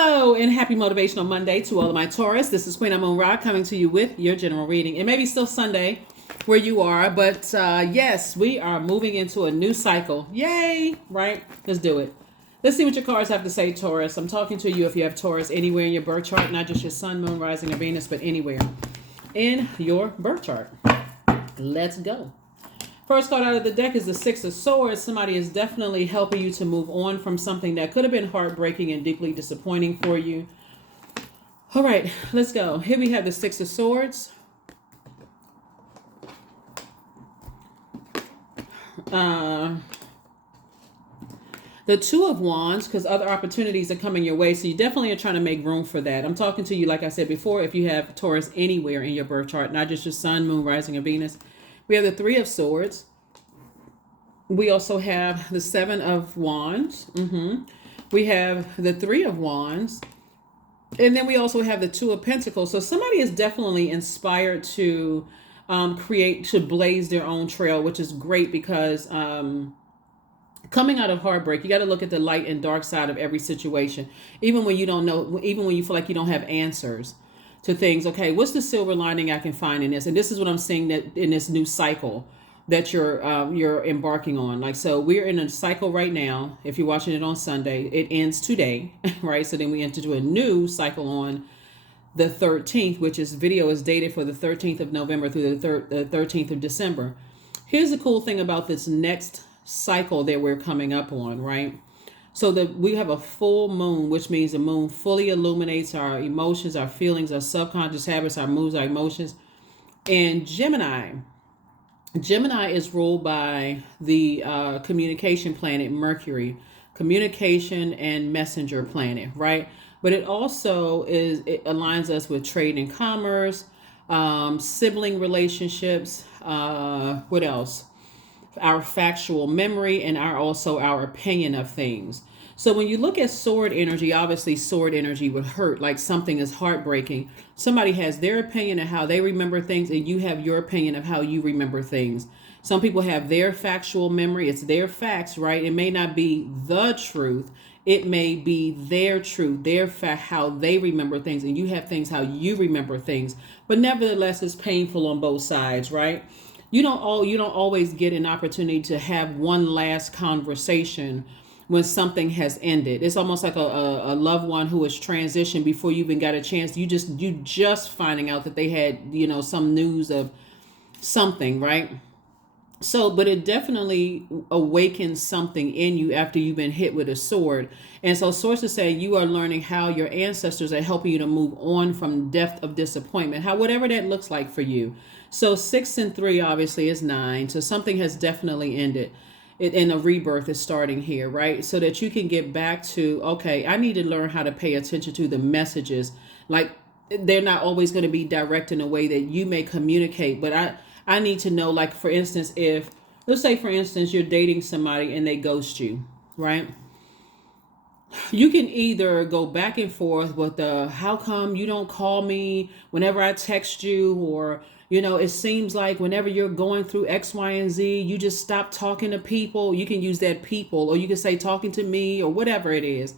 Hello and happy Motivational Monday to all of my Taurus. This is Queen Amun Ra coming to you with your general reading. It may be still Sunday where you are, but yes, we are moving into a new cycle. Yay, right? Let's do it. Let's see what your cards have to say, Taurus. I'm talking to you if you have Taurus anywhere in your birth chart, not just your sun, moon, rising, or Venus, but anywhere in your birth chart. Let's go. First card out of the deck is the Six of Swords. Somebody is definitely helping you to move on from something that could have been heartbreaking and deeply disappointing for you. All right, let's go. Here we have the Six of Swords. The Two of Wands, because other opportunities are coming your way. So you definitely are trying to make room for that. I'm talking to you, like I said before, if you have Taurus anywhere in your birth chart, not just your sun, moon, rising, or Venus. We have the Three of Swords. We also have the Seven of Wands. We have the Three of Wands. And then we also have the Two of Pentacles. So somebody is definitely inspired to to blaze their own trail, which is great because coming out of heartbreak, you got to look at the light and dark side of every situation. Even when you don't know, even when you feel like you don't have answers to things. Okay, what's the silver lining I can find in this? And this is what I'm seeing that in this new cycle that you're embarking on. Like, so we're in a cycle right now. If you're watching it on Sunday, it ends today, right? So then we enter into a new cycle on the 13th, which is video is dated for the 13th of November through the 13th of December. Here's the cool thing about this next cycle that we're coming up on, right? So that we have a full moon, which means the moon fully illuminates our emotions, our feelings, our subconscious habits, our moods, our emotions. And Gemini is ruled by the communication planet Mercury, communication and messenger planet, right? But it also it aligns us with trade and commerce, sibling relationships. What else? Our factual memory and our opinion of things. So when you look at sword energy, obviously sword energy would hurt, like something is heartbreaking. Somebody has their opinion of how they remember things, and you have your opinion of how you remember things. Some people have their factual memory. It's their facts, right? It may not be the truth. It may be their truth, their fact, how they remember things, and you have things how you remember things. But nevertheless, it's painful on both sides, right? You don't always get an opportunity to have one last conversation when something has ended. It's almost like a loved one who has transitioned before you even got a chance. You just finding out that they had, some news of something, right? So, but it definitely awakens something in you after you've been hit with a sword. And so sources say you are learning how your ancestors are helping you to move on from depth of disappointment, whatever that looks like for you. So 6 and 3 obviously is 9. So something has definitely ended. And a rebirth is starting here, right? So that you can get back to, okay, I need to learn how to pay attention to the messages. Like, they're not always going to be direct in a way that you may communicate. But I need to know, like, for instance, let's say, for instance, you're dating somebody and they ghost you, right? You can either go back and forth with how come you don't call me whenever I text you, or, it seems like whenever you're going through X, Y, and Z, you just stop talking to people. You can use that people, or you can say talking to me, or whatever it is.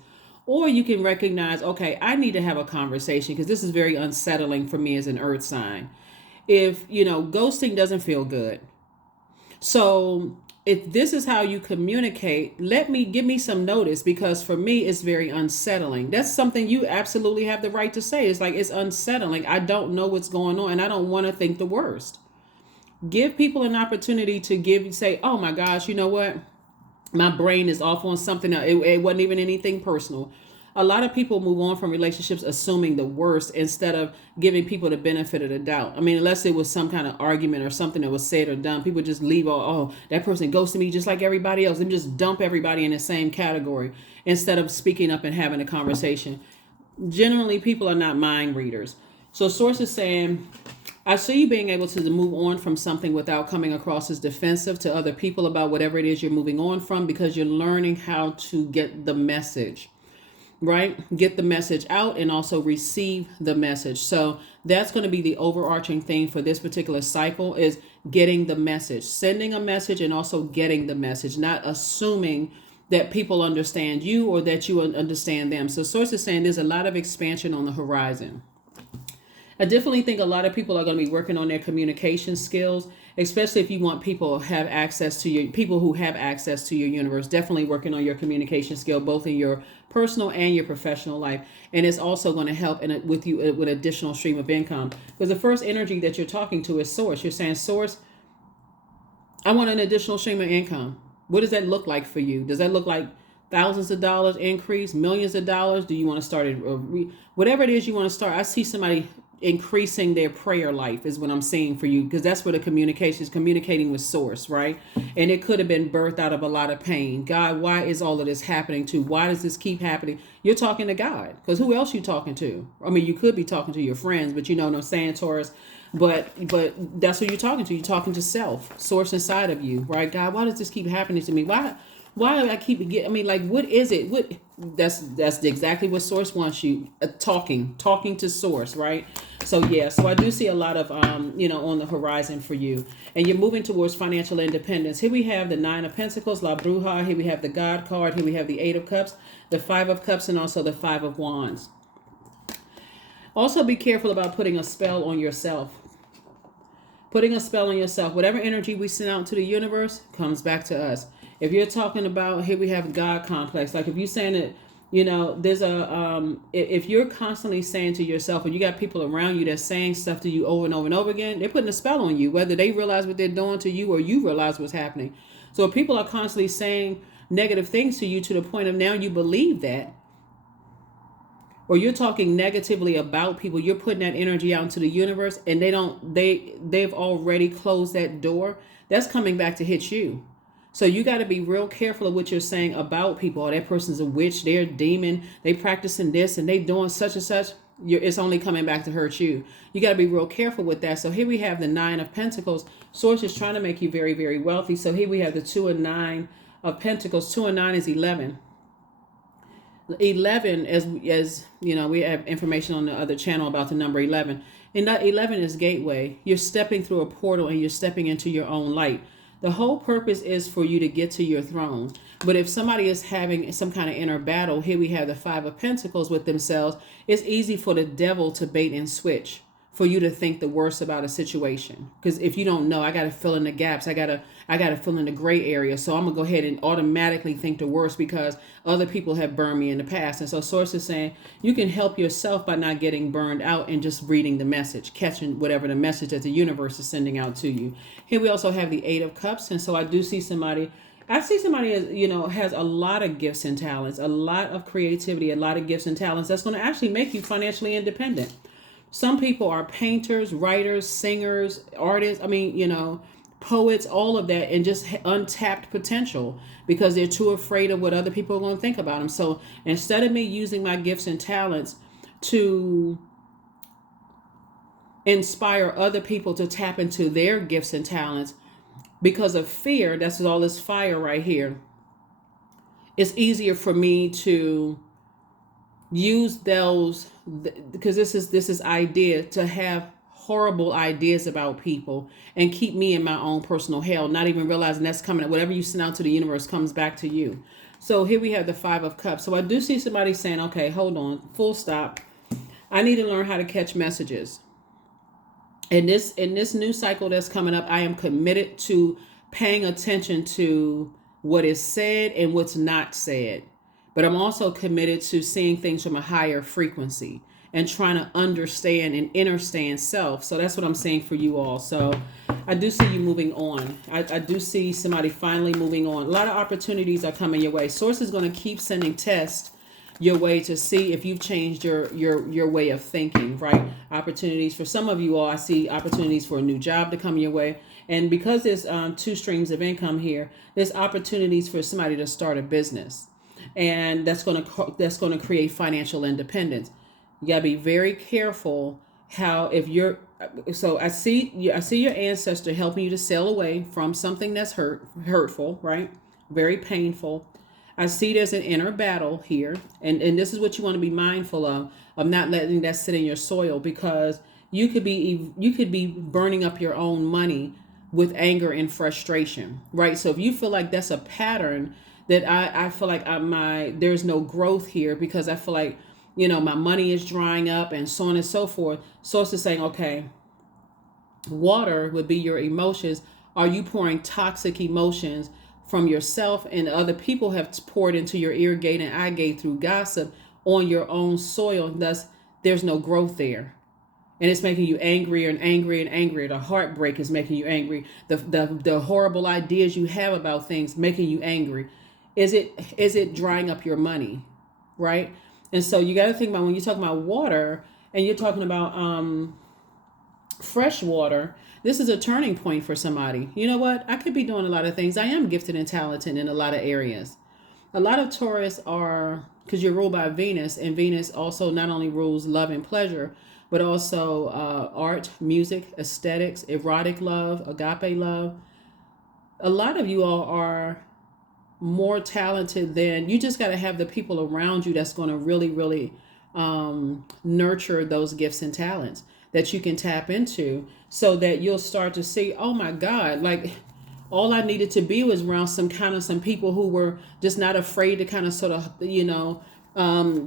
Or you can recognize, okay, I need to have a conversation because this is very unsettling for me as an earth sign. If, ghosting doesn't feel good. So if this is how you communicate, give me some notice, because for me, it's very unsettling. That's something you absolutely have the right to say. It's like, it's unsettling. I don't know what's going on, and I don't want to think the worst. Give people an opportunity to say, oh my gosh, you know what? My brain is off on something. It wasn't even anything personal. A lot of people move on from relationships assuming the worst instead of giving people the benefit of the doubt. I mean, unless it was some kind of argument or something that was said or done, people just leave, that person ghosted me just like everybody else, and just dump everybody in the same category instead of speaking up and having a conversation. Generally, people are not mind readers. So sources saying, I see you being able to move on from something without coming across as defensive to other people about whatever it is you're moving on from, because you're learning how to get the message. Right? Get the message out and also receive the message. So that's going to be the overarching thing for this particular cycle, is getting the message, sending a message, and also getting the message, not assuming that people understand you or that you understand them. So Source is saying there's a lot of expansion on the horizon. I definitely think a lot of people are going to be working on their communication skills, especially if you want people who have access to your universe. Definitely working on your communication skill, both in your personal and your professional life. And it's also going to help with you with additional stream of income. Because the first energy that you're talking to is Source. You're saying, Source, I want an additional stream of income. What does that look like for you? Does that look like thousands of dollars increase, millions of dollars? Do you want to start whatever it is you want to start? I see somebody increasing their prayer life is what I'm seeing for you, because that's where the communication is, communicating with Source, right? And it could have been birthed out of a lot of pain. God, why is all of this happening to? Why does this keep happening? You're talking to God, because who else you talking to? I mean, you could be talking to your friends, but you know what I'm saying, Taurus. But that's who you're talking to. You're talking to self, Source inside of you, right? God, why does this keep happening to me? Why do I keep getting? I mean, like, what is it? What? That's exactly what Source wants you talking to Source, right? So yeah, so I do see a lot of on the horizon for you, and you're moving towards financial independence. Here we have the Nine of Pentacles, La Bruja. Here we have the God card. Here we have the Eight of Cups, the Five of Cups, and also the Five of Wands. Also, be careful about putting a spell on yourself. Putting a spell on yourself. Whatever energy we send out to the universe comes back to us. If you're talking about, here we have God complex. Like if you're saying that, there's if you're constantly saying to yourself, and you got people around you that's saying stuff to you over and over and over again, they're putting a spell on you, whether they realize what they're doing to you or you realize what's happening. So if people are constantly saying negative things to you to the point of now you believe that, or you're talking negatively about people, you're putting that energy out into the universe, and they've already closed that door, that's coming back to hit you. So you got to be real careful of what you're saying about people. Oh, that person's a witch, they're a demon, they practicing this and they doing such and such. It's only coming back to hurt you. You got to be real careful with that. So here we have the Nine of Pentacles. Source is trying to make you very, very wealthy. So here we have the Two and Nine of Pentacles. 2 and 9 is 11. 11, as we have information on the other channel about the number 11. And that 11 is gateway. You're stepping through a portal and you're stepping into your own light. The whole purpose is for you to get to your throne. But if somebody is having some kind of inner battle, here we have the Five of Pentacles with themselves. It's easy for the devil to bait and switch, for you to think the worst about a situation. Because if you don't know, I got to fill in the gaps. I got to fill in the gray area. So I'm going to go ahead and automatically think the worst because other people have burned me in the past. And so Source is saying you can help yourself by not getting burned out and just reading the message, catching whatever the message that the universe is sending out to you. Here we also have the Eight of Cups. And so I do see somebody, as, has a lot of gifts and talents, a lot of creativity, a lot of gifts and talents that's going to actually make you financially independent. Some people are painters, writers, singers, artists, poets, all of that, and just untapped potential because they're too afraid of what other people are going to think about them. So instead of me using my gifts and talents to inspire other people to tap into their gifts and talents, because of fear, that's all this fire right here, it's easier for me to use those, because this is idea, to have horrible ideas about people and keep me in my own personal hell, not even realizing that's coming. Whatever you send out to the universe comes back to you. So here we have the Five of Cups. So I do see somebody saying, okay, hold on, full stop. I need to learn how to catch messages. In this new cycle that's coming up, I am committed to paying attention to what is said and what's not said. But I'm also committed to seeing things from a higher frequency and trying to understand and understand self. So that's what I'm saying for you all. So I do see you moving on. I do see somebody finally moving on. A lot of opportunities are coming your way. Source is going to keep sending tests your way to see if you've changed your way of thinking, right? Opportunities for some of you all. I see opportunities for a new job to come your way. And because there's two streams of income here, there's opportunities for somebody to start a business. And that's going to create financial independence. You got to be very careful how, I see your ancestor helping you to sail away from something that's hurtful, right? Very painful. I see there's an inner battle here. And this is what you want to be mindful of not letting that sit in your soil, because you could be burning up your own money with anger and frustration, right? So if you feel like that's a pattern, that I feel like there's no growth here because I feel like, my money is drying up and so on and so forth. Source is saying, okay, water would be your emotions. Are you pouring toxic emotions from yourself and other people have poured into your ear gate and eye gate through gossip on your own soil? And thus, there's no growth there. And it's making you angrier and angrier and angrier. The heartbreak is making you angry. The horrible ideas you have about things making you angry. Is it drying up your money, right? And so you got to think about when you're talking about water and you're talking about fresh water. This is a turning point for somebody. You know what? I could be doing a lot of things. I am gifted and talented in a lot of areas. A lot of Taurus are, because you're ruled by Venus, and Venus also not only rules love and pleasure, but also art, music, aesthetics, erotic love, agape love. A lot of you all are more talented than, you just got to have the people around you that's going to really, really nurture those gifts and talents that you can tap into so that you'll start to see, oh my God, like all I needed to be was around some people who were just not afraid to kind of sort of,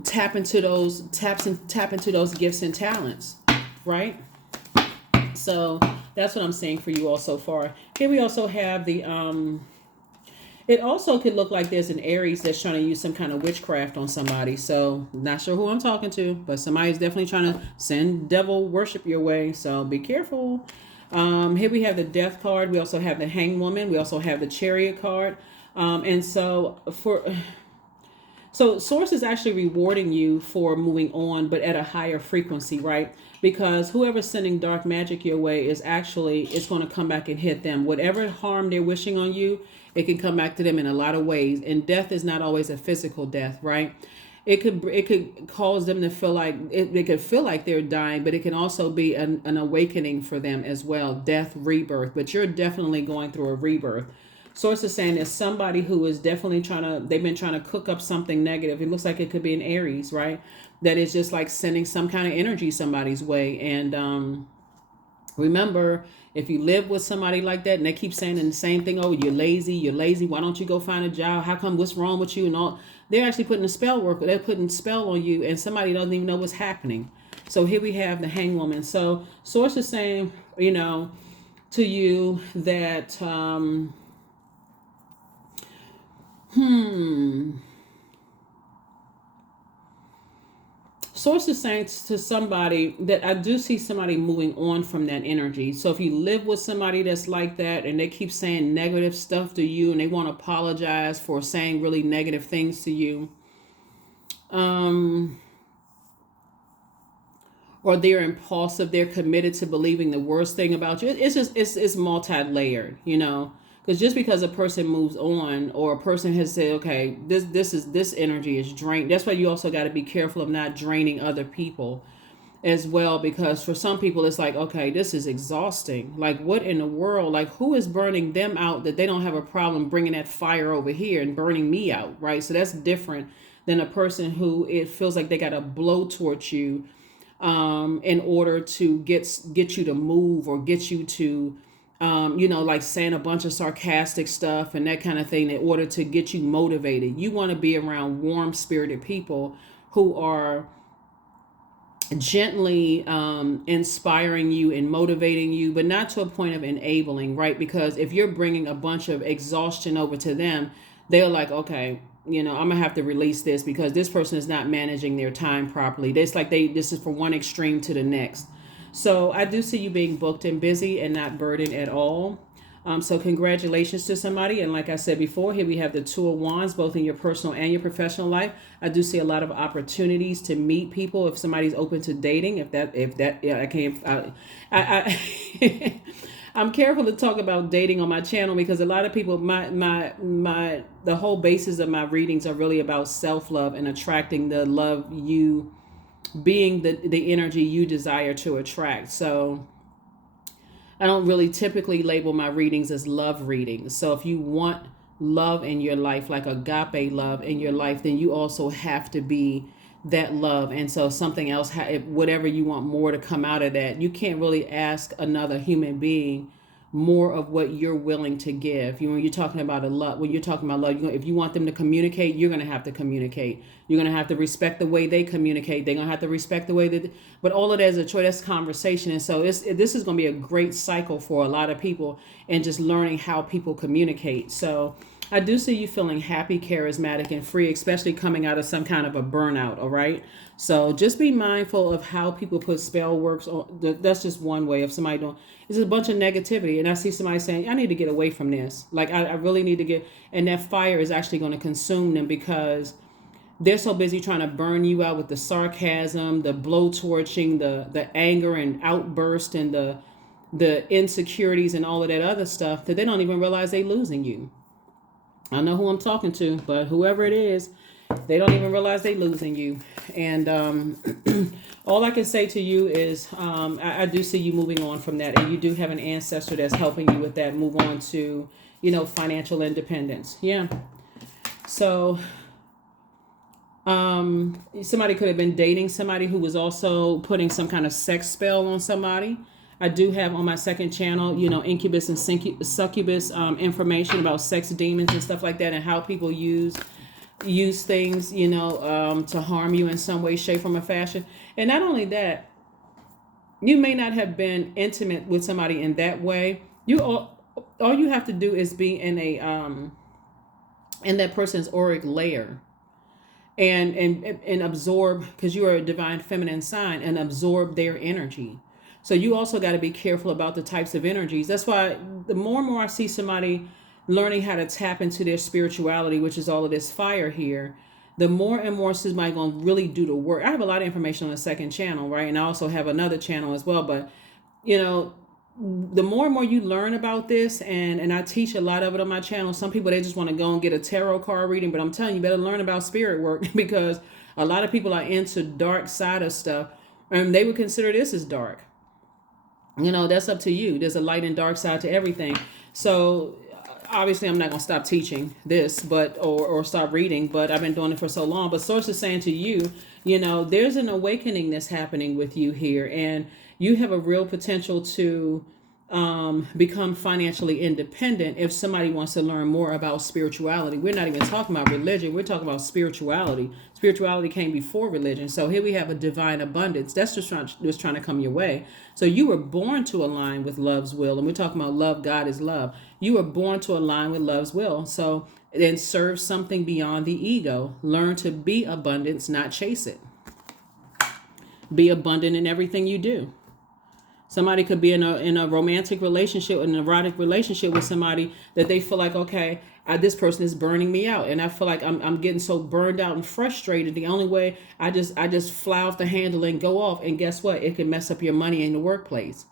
tap into those gifts and talents, right? So that's what I'm saying for you all so far. Here we also have the it also could look like there's an Aries that's trying to use some kind of witchcraft on somebody. So not sure who I'm talking to, but somebody's definitely trying to send devil worship your way. So be careful. Here we have the Death card. We also have the Hanged Woman. We also have the Chariot card. And so Source is actually rewarding you for moving on, but at a higher frequency, right? Because whoever's sending dark magic your way it's going to come back and hit them. Whatever harm they're wishing on you, it can come back to them in a lot of ways. And death is not always a physical death, right? It could cause them to feel like they could feel like they're dying, but it can also be an awakening for them as well. Death, rebirth, but you're definitely going through a rebirth. Source is saying there's somebody who is definitely they've been trying to cook up something negative. It looks like it could be an Aries, right? That is just like sending some kind of energy somebody's way. And remember, if you live with somebody like that and they keep saying the same thing, oh, you're lazy, why don't you go find a job? How come, what's wrong with you? And all, they're actually putting they're putting spell on you and somebody doesn't even know what's happening. So here we have the Hanged Woman. So Source is saying, to you that, Source is saying to somebody that I do see somebody moving on from that energy. So if you live with somebody that's like that and they keep saying negative stuff to you and they want to apologize for saying really negative things to you, or they're impulsive, they're committed to believing the worst thing about you. It's multi-layered, because just because a person moves on or a person has said, okay, this energy is drained. That's why you also got to be careful of not draining other people as well, because for some people it's like, okay, this is exhausting. Like, what in the world? Like, who is burning them out that they don't have a problem bringing that fire over here and burning me out, right? So that's different than a person who it feels like they got to blow towards you in order to get you to move or get you to like saying a bunch of sarcastic stuff and that kind of thing in order to get you motivated. You want to be around warm spirited people who are gently inspiring you and motivating you, but not to a point of enabling, right? Because if you're bringing a bunch of exhaustion over to them, they're like, okay, I'm gonna have to release this because this person is not managing their time properly. This is from one extreme to the next. So I do see you being booked and busy and not burdened at all. So congratulations to somebody. And like I said before, here we have the Two of Wands, both in your personal and your professional life. I do see a lot of opportunities to meet people if somebody's open to dating. I'm careful to talk about dating on my channel because a lot of people, the whole basis of my readings are really about self-love and attracting the love you, being the energy you desire to attract. So I don't really typically label my readings as love readings. So if you want love in your life, like agape love in your life, then you also have to be that love. And so something else, whatever you want more to come out of that, you can't really ask another human being more of what you're willing to give. When you're talking about love, if you want them to communicate, you're going to have to communicate. You're going to have to respect the way they communicate. They're going to have to respect the way that, but all of that is a choice. That's conversation. And so this is going to be a great cycle for a lot of people, and just learning how people communicate. So I do see you feeling happy, charismatic, and free, especially coming out of some kind of a burnout. All right. So just be mindful of how people put spell works on. That's just one way of somebody doing. It's a bunch of negativity. And I see somebody saying, I need to get away from this. Like, I really need to get, and that fire is actually going to consume them, because they're so busy trying to burn you out with the sarcasm, the blowtorching, the anger and outburst, and the insecurities and all of that other stuff, that they don't even realize they're losing you. I know who I'm talking to, but whoever it is, they don't even realize they're losing you. And all I can say to you is I do see you moving on from that, and you do have an ancestor that's helping you with that. Move on to, financial independence. Yeah. So somebody could have been dating somebody who was also putting some kind of sex spell on somebody. I do have on my second channel, incubus and succubus information about sex demons and stuff like that, and how people use things, to harm you in some way, shape, form, or fashion. And not only that, you may not have been intimate with somebody in that way. All you have to do is be in that person's auric layer, and absorb, because you are a divine feminine sign, and absorb their energy. So you also got to be careful about the types of energies. That's why the more and more I see somebody learning how to tap into their spirituality, which is all of this fire here, the more and more somebody going to really do the work. I have a lot of information on the second channel, right? And I also have another channel as well. But, the more and more you learn about this, and I teach a lot of it on my channel. Some people, they just want to go and get a tarot card reading, but I'm telling you, better learn about spirit work, because a lot of people are into dark side of stuff, and they would consider this as dark. That's up to you. There's a light and dark side to everything. So obviously I'm not going to stop teaching this, but, or stop reading, but I've been doing it for so long. But Source is saying to you, there's an awakening that's happening with you here, and you have a real potential to become financially independent if somebody wants to learn more about spirituality. We're not even talking about religion. We're talking about spirituality. Spirituality came before religion. So here we have a divine abundance. That's just trying to come your way. So you were born to align with love's will. And we're talking about love. God is love. You were born to align with love's will. So then serve something beyond the ego. Learn to be abundance, not chase it. Be abundant in everything you do. Somebody could be in a romantic relationship, an erotic relationship with somebody that they feel like, okay, this person is burning me out, and I feel like I'm getting so burned out and frustrated. The only way I just fly off the handle and go off, and guess what? It can mess up your money in the workplace.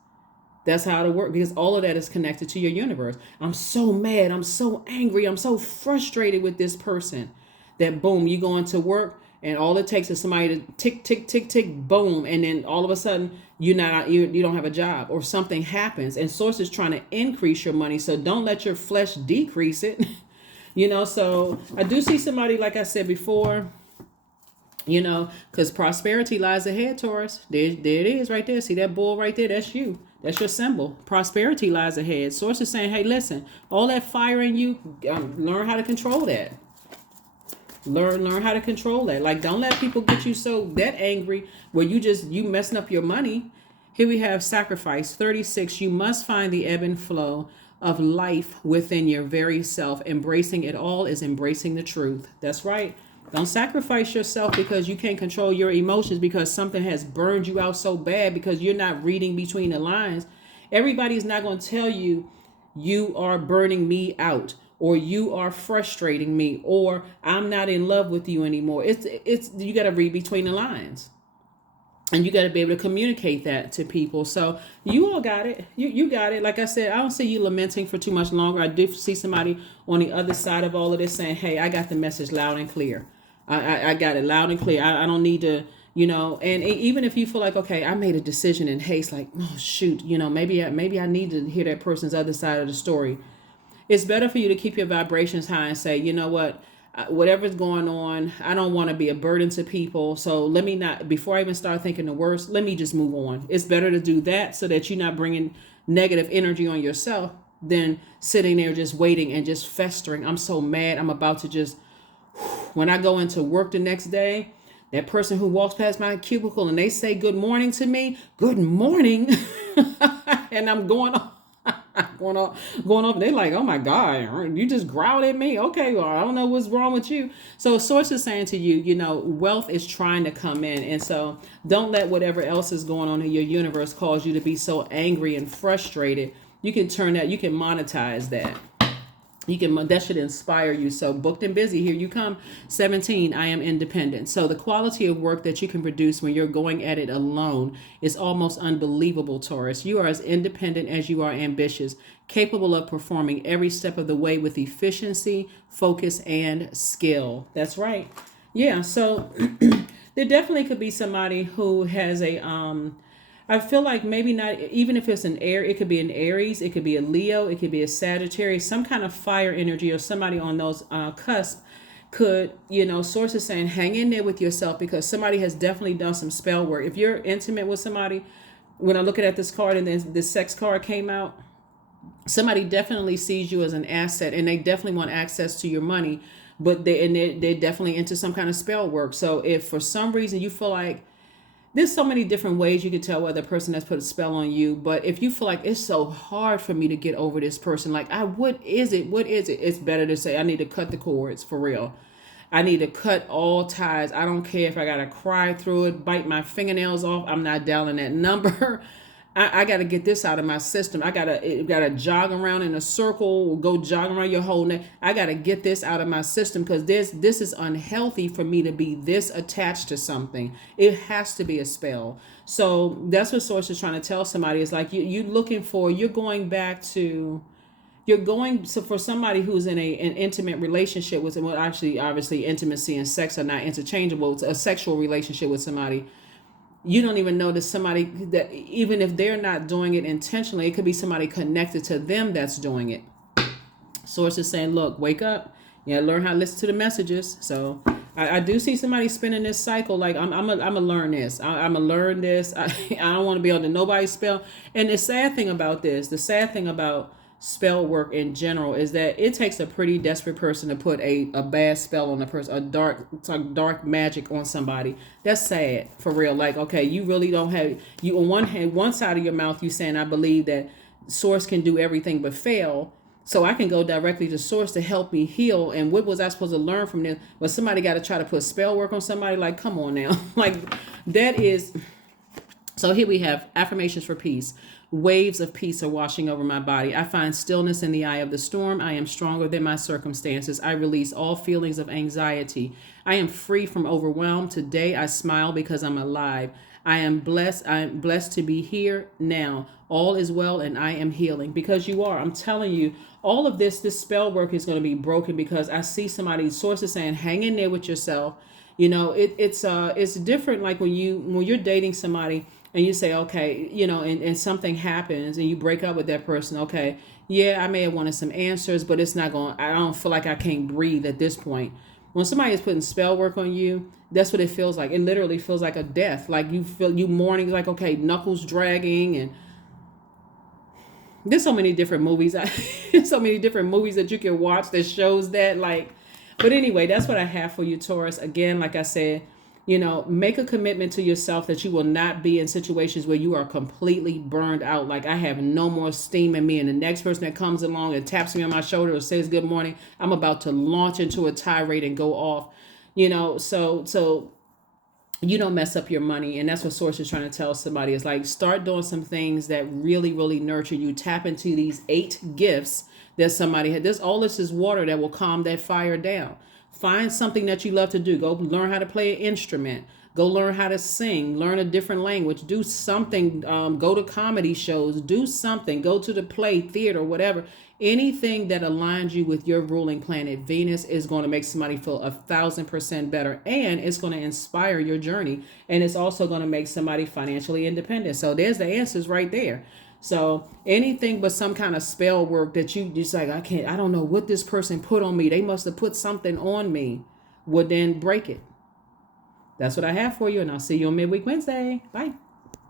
That's how it works, because all of that is connected to your universe. I'm so mad. I'm so angry. I'm so frustrated with this person that boom, you go into work. And all it takes is somebody to tick, tick, tick, tick, boom. And then all of a sudden you don't have a job, or something happens, and Source is trying to increase your money. So don't let your flesh decrease it. So I do see somebody, like I said before, because prosperity lies ahead, Taurus. There it is right there. See that bull right there? That's you. That's your symbol. Prosperity lies ahead. Source is saying, hey, listen, all that fire in you, learn how to control that. Learn how to control that. Like, don't let people get you so that angry where you messing up your money. Here we have sacrifice 36. You must find the ebb and flow of life within your very self. Embracing it all is embracing the truth. That's right. Don't sacrifice yourself because you can't control your emotions, because something has burned you out so bad because you're not reading between the lines. Everybody's not going to tell you, you are burning me out, or you are frustrating me, or I'm not in love with you anymore. It's you got to read between the lines, and you got to be able to communicate that to people. So you all got it. You got it. Like I said, I don't see you lamenting for too much longer. I do see somebody on the other side of all of this saying, hey, I got the message loud and clear. I got it loud and clear. I don't need to, and even if you feel like, okay, I made a decision in haste, like, oh shoot, maybe I need to hear that person's other side of the story. It's better for you to keep your vibrations high and say, you know what, whatever's going on, I don't want to be a burden to people. So let me not, before I even start thinking the worst, let me just move on. It's better to do that so that you're not bringing negative energy on yourself. than sitting there just waiting and just festering. I'm so mad. I'm about to just, when I go into work the next day, that person who walks past my cubicle and they say good morning to me, good morning. And I'm going off, going off. They're like, oh my God, you just growled at me. Okay, well, I don't know what's wrong with you. So source is saying to you, you know, wealth is trying to come in. And so don't let whatever else is going on in your universe cause you to be so angry and frustrated. You can turn that, you can monetize that. You can, that should inspire you. So booked and busy, here you come. 17, I am independent. So the quality of work that you can produce when you're going at it alone is almost unbelievable, Taurus. You are as independent as you are ambitious, capable of performing every step of the way with efficiency, focus, and skill. That's right. Yeah, so there definitely could be somebody who has a I feel like maybe not, even if it's an air, it could be an Aries, it could be a Leo, it could be a Sagittarius, some kind of fire energy, or somebody on those cusp could, you know, sources saying hang in there with yourself, because somebody has definitely done some spell work. If you're intimate with somebody, when I'm looking at this card and then the sex card came out, somebody definitely sees you as an asset and they definitely want access to your money, but they're definitely into some kind of spell work. So if for some reason you feel like, there's so many different ways you can tell whether a person has put a spell on you. But if you feel like it's so hard for me to get over this person, like, what is it? It's better to say, I need to cut the cords for real. I need to cut all ties. I don't care if I got to cry through it, bite my fingernails off. I'm not dialing that number. I got to get this out of my system. I got to jog around in a circle, go jog around your whole neck. I got to get this out of my system, because this is unhealthy for me to be this attached to something. It has to be a spell. So that's what Source is trying to tell somebody. It's like you're going back to, so for somebody who's in an intimate relationship with, well, actually, obviously intimacy and sex are not interchangeable. It's a sexual relationship with somebody. You don't even notice somebody that, even if they're not doing it intentionally, it could be somebody connected to them that's doing it. Source is saying, look, wake up. You gotta learn how to listen to the messages. So I do see somebody spinning this cycle. Like, I'm gonna learn this. I'm gonna learn this. I don't want to be under nobody's spell. And the sad thing about spell work in general is that it takes a pretty desperate person to put a bad spell on a person, a dark magic on somebody. That's sad, for real. Like, okay, you really don't have, you on one hand, one side of your mouth, you saying, I believe that Source can do everything but fail, so I can go directly to Source to help me heal. And what was I supposed to learn from this? But somebody got to try to put spell work on somebody. Like, come on now. Like, that is. So here we have affirmations for peace. Waves of peace are washing over my body. I find stillness in the eye of the storm. I am stronger than my circumstances. I release all feelings of anxiety. I am free from overwhelm. Today I smile because I'm alive. I am blessed to be here now. All is well and I am healing. Because you are. I'm telling you, all of this spell work is going to be broken, because I see somebody's sources saying, hang in there with yourself. You know, it's different. Like when you're dating somebody and you say, okay, you know, and something happens and you break up with that person. Okay, yeah, I may have wanted some answers, but it's not going, I don't feel like I can't breathe at this point. When somebody is putting spell work on you, that's what it feels like. It literally feels like a death. Like you mourning, like, okay, knuckles dragging. And there's so many different movies. So many different movies that you can watch that shows that, like, but anyway, that's what I have for you, Taurus. Again, like I said, you know, make a commitment to yourself that you will not be in situations where you are completely burned out. Like, I have no more steam in me, and the next person that comes along and taps me on my shoulder or says good morning, I'm about to launch into a tirade and go off. You know, so you don't mess up your money. And that's what Source is trying to tell somebody, is like, start doing some things that really, really nurture you. Tap into these 8 gifts that somebody had. This is water that will calm that fire down. Find something that you love to do. Go learn how to play an instrument. Go learn how to sing. Learn a different language. Do something. Go to comedy shows. Do something. Go to the play, theater, whatever. Anything that aligns you with your ruling planet, Venus, is going to make somebody feel 1,000% better. And it's going to inspire your journey. And it's also going to make somebody financially independent. So there's the answers right there. So anything but some kind of spell work that you just like, I don't know what this person put on me. They must have put something on me. Well, then break it. That's what I have for you. And I'll see you on Midweek Wednesday. Bye.